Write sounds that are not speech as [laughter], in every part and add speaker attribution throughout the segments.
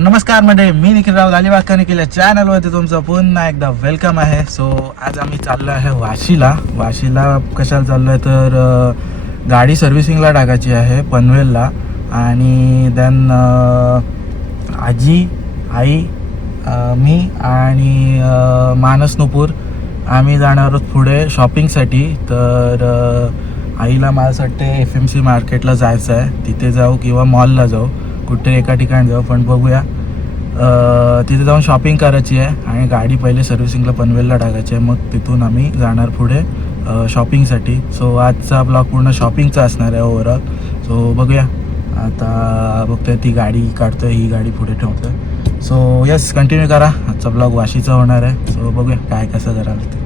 Speaker 1: नमस्कार मंडळी. मी निखिल राव अलिबाग निखिल चॅनलवरती तुमचं पुन्हा एकदा वेलकम आहे. सो आज आम्ही चाललो आहे वाशीला. वाशीला कशाला चाललो आहे तर गाडी सर्व्हिसिंगला टाकायची आहे पनवेलला. आणि देन आजी आई मी आणि मानस नुपूर. आम्ही जाणार आहोत पुढे शॉपिंगसाठी तर अ, आईला वाटते एफ एम सी मार्केटला जायचं आहे तिथे जाऊ किंवा मॉलला जाऊ. कुठे एका ठिकाणी जाऊ पण बघूया. तिथे जाऊन शॉपिंग करायची आहे आणि गाडी पहिले सर्व्हिसिंगला पनवेलला टाकायची आहे. मग तिथून आम्ही जाणार पुढे शॉपिंगसाठी सो आजचा ब्लॉग पूर्ण शॉपिंगचा असणार आहे ओव्हरऑल सो बघूया. आता बघतोय ती गाडी काढतोय ही गाडी पुढे ठेवतोय. सो यस कंटिन्यू करा. आजचा ब्लॉग वाशीचा होणार आहे. सो बघूया काय कसं कराल ते.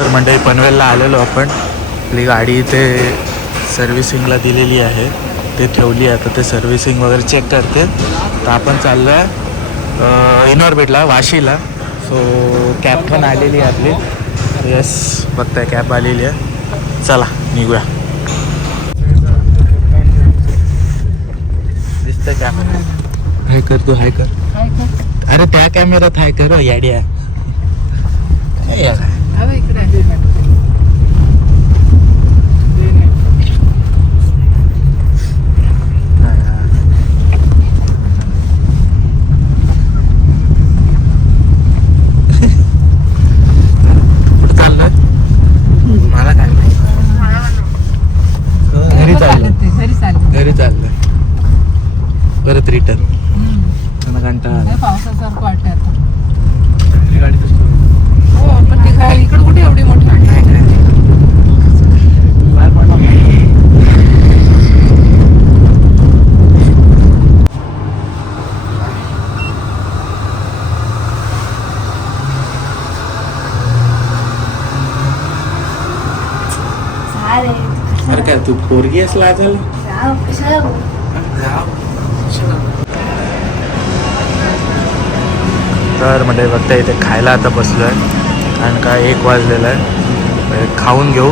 Speaker 1: तर मंडळी पनवेलला आलेलो आपण. आपली गाडी इथे सर्व्हिसिंगला दिलेली आहे. ते ठेवली आहे. आता ते सर्व्हिसिंग वगैरे चेक करते. तर आपण चाललो आहे इनॉर्बिटला वाशीला. सो कॅब पण आलेली आहे आपली. येस बघताय कॅब आलेली आहे. चला निघूया. दिसतंय कॅब हाय कर तू हाय कर. अरे त्या कॅमेऱ्यात हाय कर हो, याडी आहे. घरी चालले.
Speaker 2: घरी
Speaker 1: चाललंय. परत रिटर्न मला कंटाळा आला.
Speaker 2: पावसासारखं वाटतं आता
Speaker 1: गाडी कशी?
Speaker 2: हो पण ती गाडी इकडे कुठे एवढी मोठी वाटते
Speaker 1: बाहेर पडला. अरे काय तू पोरगी असला आता तर म्हणजे बघता इथे खायला आता बसलो आहे कारण का एक वाजलेलं आहे. खाऊन घेऊ.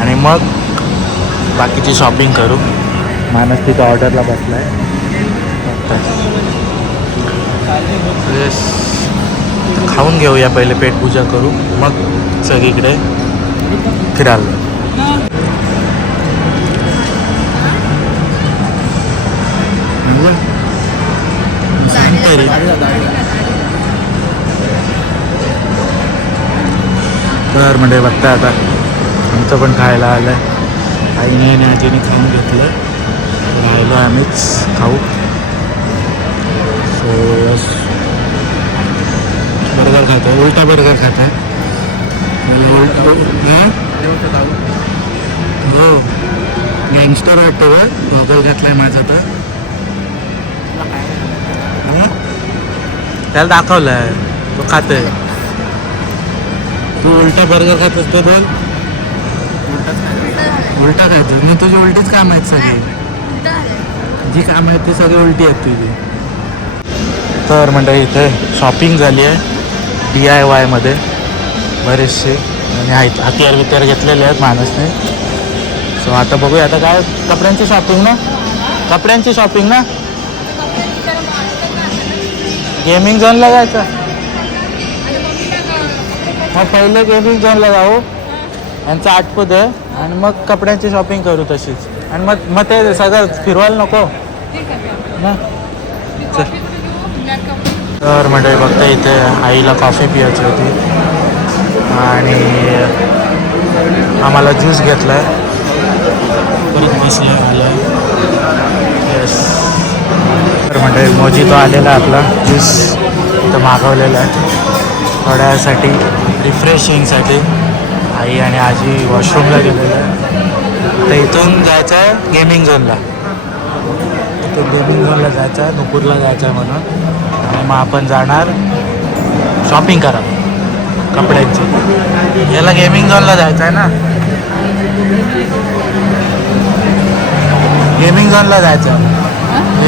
Speaker 1: आणि मग बाकीची शॉपिंग करू. मानस तिथं ऑर्डरला बसला आहे खाऊन घेऊया. पहिले पेटपूजा करू. मग सगळीकडे फिरायला. तरी तर म्हणजे बघता आता आमचं पण खायला आलं आहे आईने आणि आजीने खाऊन घेतलं राहिलो आम्हीच खाऊ. सो यस बर्गर खातो उलटा बर्गर खात आहे. हो? गँगस्टर वाटतो गॉगल घातलाय माझा तर. त्याला दाखवलंय तो खातोय. तू उलटा बर्गर खात असतो बोल. उलटा खायचं मग तुझी उलटीच काम आहेत सगळी. जी काम आहेत ती सगळी उलटी आहेत तुझी. तर म्हणजे इथे शॉपिंग झाली आहे. डी आय वायमध्ये बरेचसे. आणि आहेत हतियार बित्यार घेतलेले आहेत माणसने. सो आता बघूया. आता काय? कपड्यांची शॉपिंग ना? कपड्यांची शॉपिंग ना? गेमिंग झोनला जायचं. मग पहिले गेमिंग झोनला जाऊ. यांचं आटपू दे आणि मग कपड्यांची शॉपिंग करू तशीच. आणि मग मग ते सगळं फिरवायला नको. ना? तर म्हणजे बघता इथे आईला कॉफी पियायची होती. आणि आम्हाला ज्यूस घेतला आहे परत बसलं आलं येस तर म्हणजे मोजितो आलेला आहे आपला. ज्यूस तो मागवलेला आहे. थोड्यासाठी रिफ्रेशिंगसाठी आई आणि आजी वॉशरूमला गेलेलं आहे तर इथून जायचं आहे गेमिंग झोनला इथून गेमिंग झोनला जायचं आहे नुपूरला जायचं आहे म्हणून. आणि मग आपण जाणार शॉपिंग करा कपड्यांची. याला गेमिंग झोनला जायचं आहे ना? गेमिंग झोनला जायचं आहे.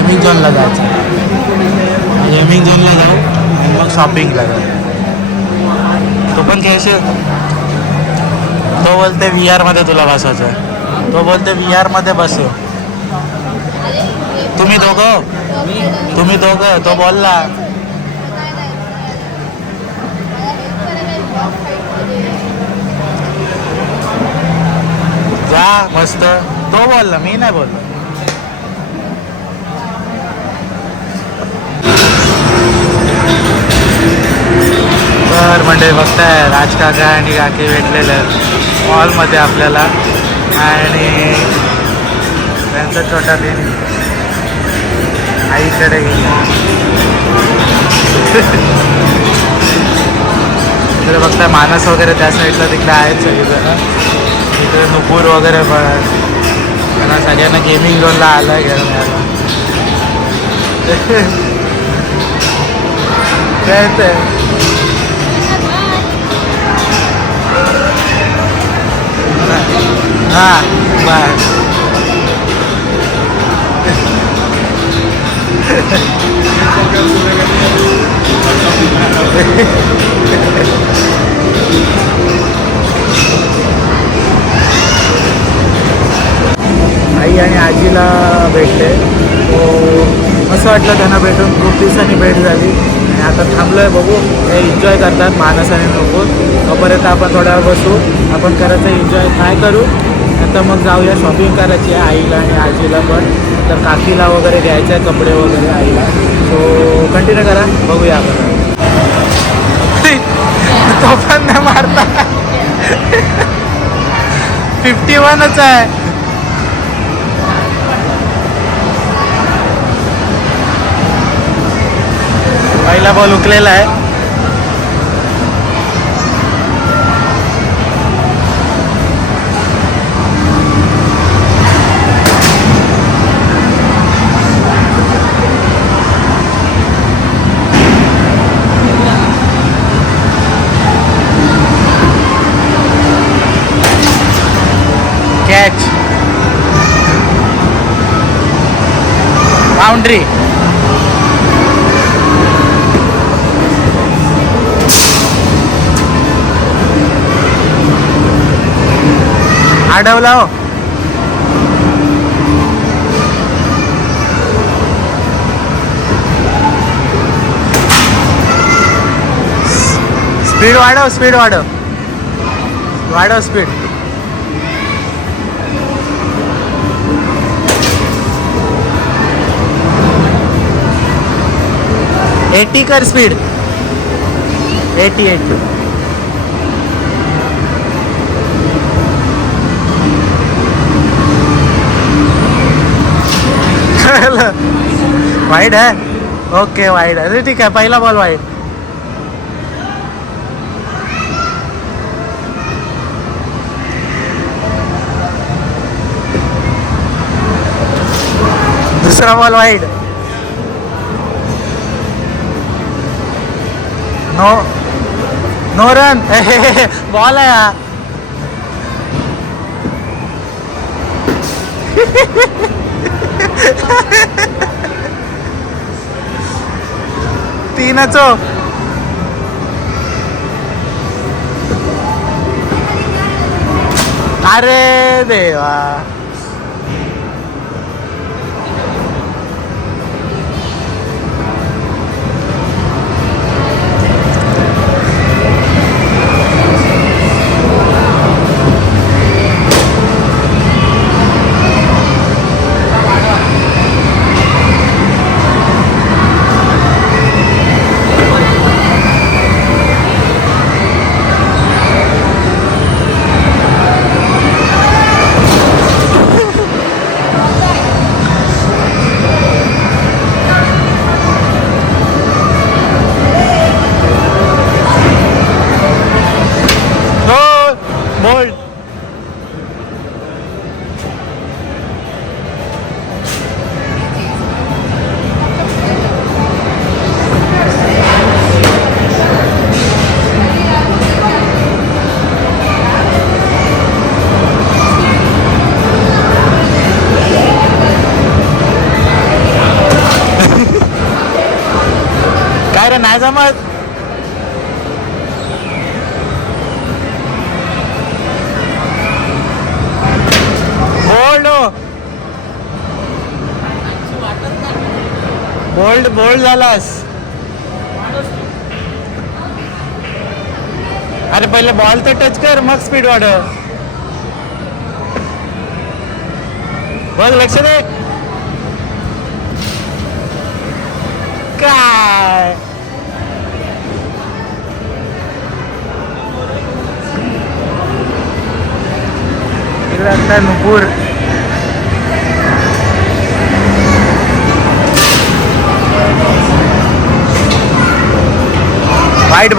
Speaker 1: गेमिंग झोनला जायचं. गेमिंग झोनला जाऊ आणि मग शॉपिंगला जाऊ तो पण कॅश तो बोलते व्ही आरमध्ये तुला बसवायचं तो बोलते व्ही आरमध्ये बसव. तुम्ही दोघं? तुम्ही दोघं? तो बोलला. जा मस्त. तो बोलला मी नाही बोललो. तर म्हणजे बघताय. राजकाका आणि काकी भेटलेले आहेत मॉलमध्ये आपल्याला. आणि त्यांचा छोटा दिन आईकडे गेला. तिकडे बघताय मानस वगैरे त्या साईडला तिकडे आहेत सगळेजण. इकडे नुपूर वगैरे पण त्यांना सगळ्यांना गेमिंग झोनला आलं घेऊन यायला काय ते? हा बाय आई आणि आजीला भेटले. असं वाटलं त्यांना भेटून. खूप दिवसांनी भेट झाली. आणि आता थांबलो आहे बघू. हे एन्जॉय करतात. माणसाने नको. तोपर्यंत आपण थोड्या वेळ बसू. आपण करायचं एन्जॉय काय करू? नंतर मग जाऊया. शॉपिंग करायची आहे आईला आणि आजीला पण. तर काकीला वगैरे घ्यायचं आहे कपडे वगैरे आईला. सो कंटिन्यू करा. बघूया आपण. तो पण नाही मारता. [laughs] फिफ्टी वनच आहे. पहिला बॉल उकलेला कॅच बाउंड्री अडवला हो. स्पीड वाढव स्पीड वाढव. वाढव स्पीड. एटी कर स्पीड. Eighty eighty. वाईट आहे? ओके वाईट आहे. ठीक आहे. पहिला बॉल वाईट. दुसरा ball wide. No no run ball [laughs] आहे [laughs] तीनच. अरे देवा. नाही जमत बोल्ड. बोल्ड बोल्ड झालास. अरे पहिले बॉल तर टच कर मग स्पीड वाढव. बघ लक्ष दे. काय? इकडे आता नुपूर व्हाईट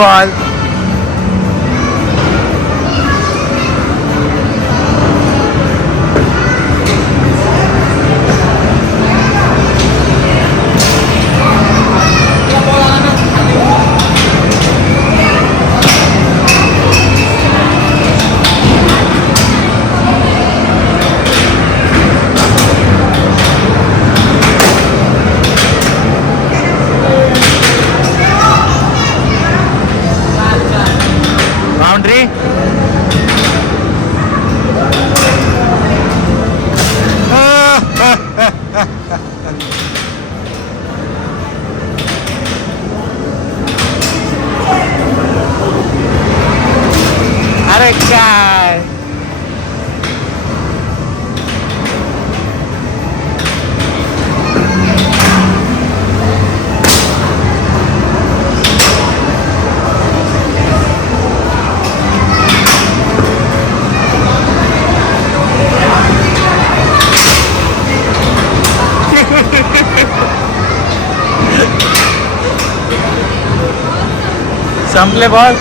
Speaker 1: संपले बॉल.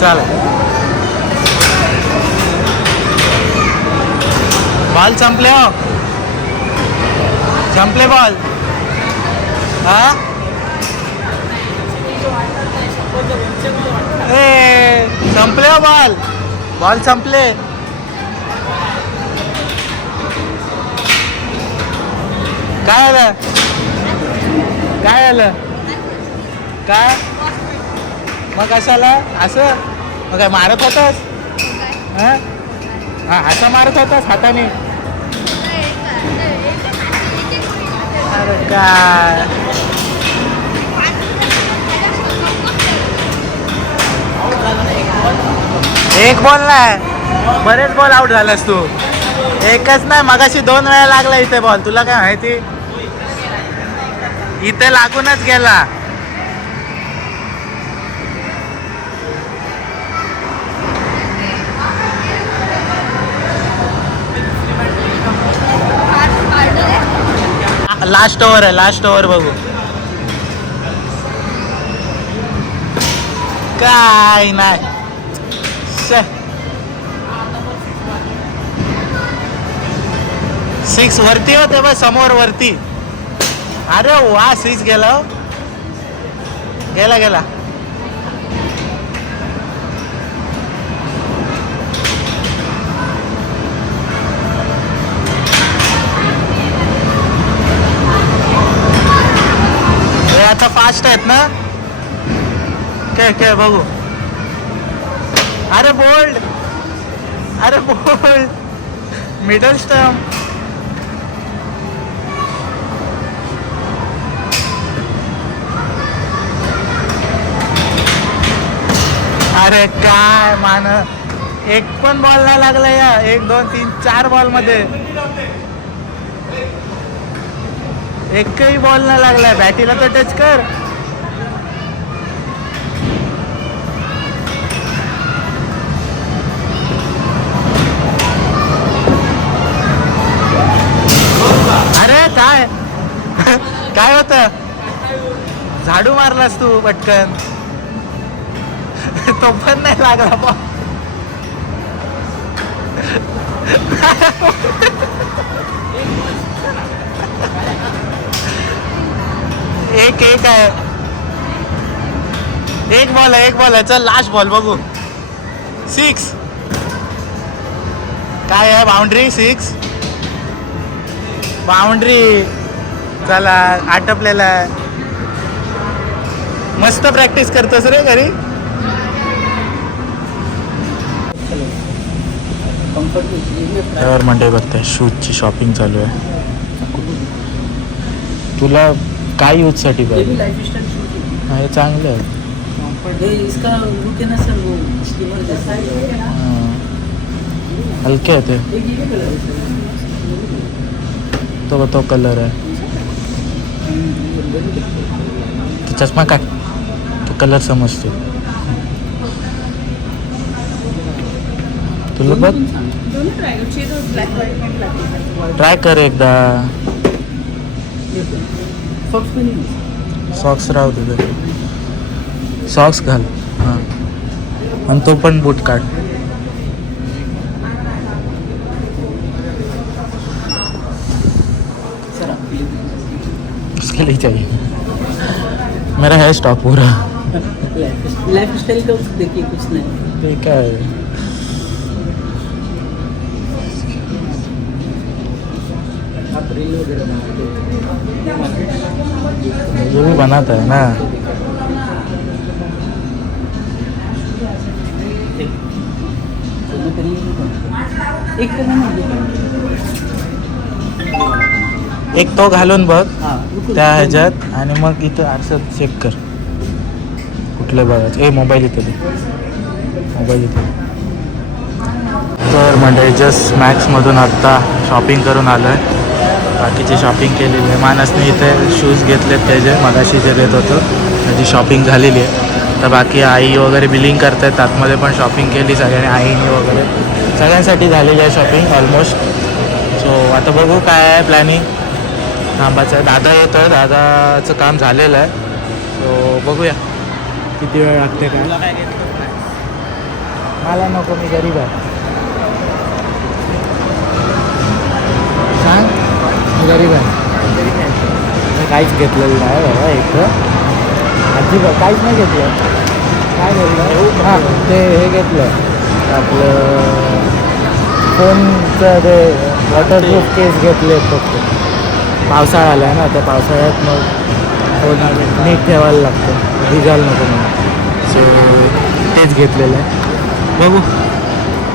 Speaker 1: चला बॉल संपले हो. संपले बॉल. हा? ए संपले हो बॉल. बॉल संपले. काय आलं? काय आलं? काय? मग कशाला? असं? मग काय मारत होतास? हा? हा असं मारत होतास हाताने? अरे काय? एक बॉल नाही. बरेच बॉल आउट झालास तू. एकच नाही मगाशी दोन वेळा लागला इथे बॉल तुला काय माहिती? इथे लागूनच गेला. लास्ट ओव्हर आहे लास्ट ओव्हर बघू. काय नाही. सिक्स वरती होते बघ समोर वरती. अरे वा सिक्स गेला हो. गेला गेला. लास्ट आहेत ना काय काय बघू अरे बोल्ड अरे बोल्ड मिडल स्टम्प अरे काय मान एक पण बॉल नाही लागला या. एक दोन तीन चार बॉलमध्ये. एकही बॉल नाही लागलाय बॅटीला तर टच कर. काय होत? झाडू मारलास तू पटकन. तो पण नाही लागला बा. एक एक आहे. एक बॉल आहे एक बॉल आहे. चल लास्ट बॉल बघू. सिक्स काय आहे? बाउंड्री सिक्स बाउंड्री चला आटपलेला आहे. मस्त प्रॅक्टिस करतोस रे घरी. त्यावर मंडे बघताय शूजची शॉपिंग चालू आहे. तुला काय यूजसाठी पाहिजे?
Speaker 3: लाइफ स्टाइल शूट है
Speaker 1: चांगलं आहे.
Speaker 3: है
Speaker 1: हा. हलके आहे ते
Speaker 3: है
Speaker 1: तो तो कलर आहे. चष्मा काढ तो कलर समजतो. तुला बघ.
Speaker 2: ट्राय कर.
Speaker 1: एकदा.
Speaker 3: सॉक्स
Speaker 1: राहू दे. सॉक्स घाल. हां. आणि तो पण बूट काढ. उसके लिए चाहिए। मेरा है स्टॉक पूरा
Speaker 3: लाइफ स्टाइल का देखिए कुछ नहीं। हो।
Speaker 1: जो भी बनाता है ना।
Speaker 3: ना। एक करना ना
Speaker 1: एक तो घालून बघ त्या। ह्याच्यात आणि मग इथं आरशात चेक कर. कुठलं बघायचं? ए मोबाईल इथे दे. मोबाईल इथे. तर म्हणजे जस्ट मॅक्समधून आत्ता शॉपिंग करून आलो आहे बाकीची शॉपिंग केलेली आहे. मानसने इथे शूज घेतलेत त्याचे मगाशी जे देत होतं. त्याची शॉपिंग झालेली आहे. तर बाकी आई वगैरे बिलिंग करतायत. आतमध्ये पण शॉपिंग केली सगळ्यांनी आईने वगैरे. सगळ्यांसाठी झालेली आहे शॉपिंग ऑलमोस्ट सो आता बघू काय आहे प्लॅनिंग थांबायचं आहे. दादा येत आहे दादाचं काम झालेलं आहे. सो बघूया. किती वेळ लागते काय? मला नको मी गरीब आहे. सांग मी गरीब आहे. काहीच घेतलेलं नाही बाबा एक. अजिबात काहीच नाही घेतलं. काय घेतलं? हां ते हे घेतलं. आपलं फोनचं ते वॉटरप्रूफ केस घेतले फक्त. पावसाळा आला आहे ना त्या पावसाळ्यात मग नीट ठेवायला लागतं. भिजायला नको म्हणून. सो तेच घेतलेलं आहे. बघू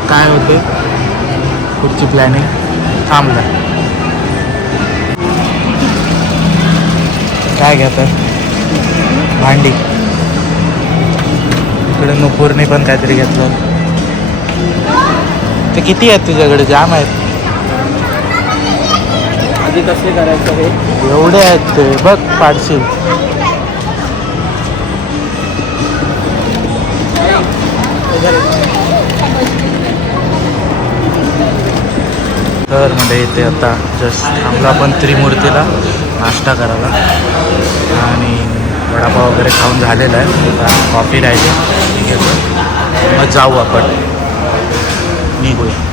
Speaker 1: काय होते पुढची प्लॅनिंग थांबलं काय घेत भांडी. इकडे नुपूरने पण काहीतरी घेतलं. ते किती आहेत तुझ्याकडे? जाम आहेत.
Speaker 3: भाजी कसले करायचं हे
Speaker 1: एवढे आहेत ते. बघ पाडशील. तर म्हणजे इथे आता जस्ट थांबला पण त्रिमूर्तीला नाश्ता करायला. आणि वडापाव वगैरे खाऊन झालेला आहे. कॉफी राहिली. घेतो मग जाऊ आपण. निघूया.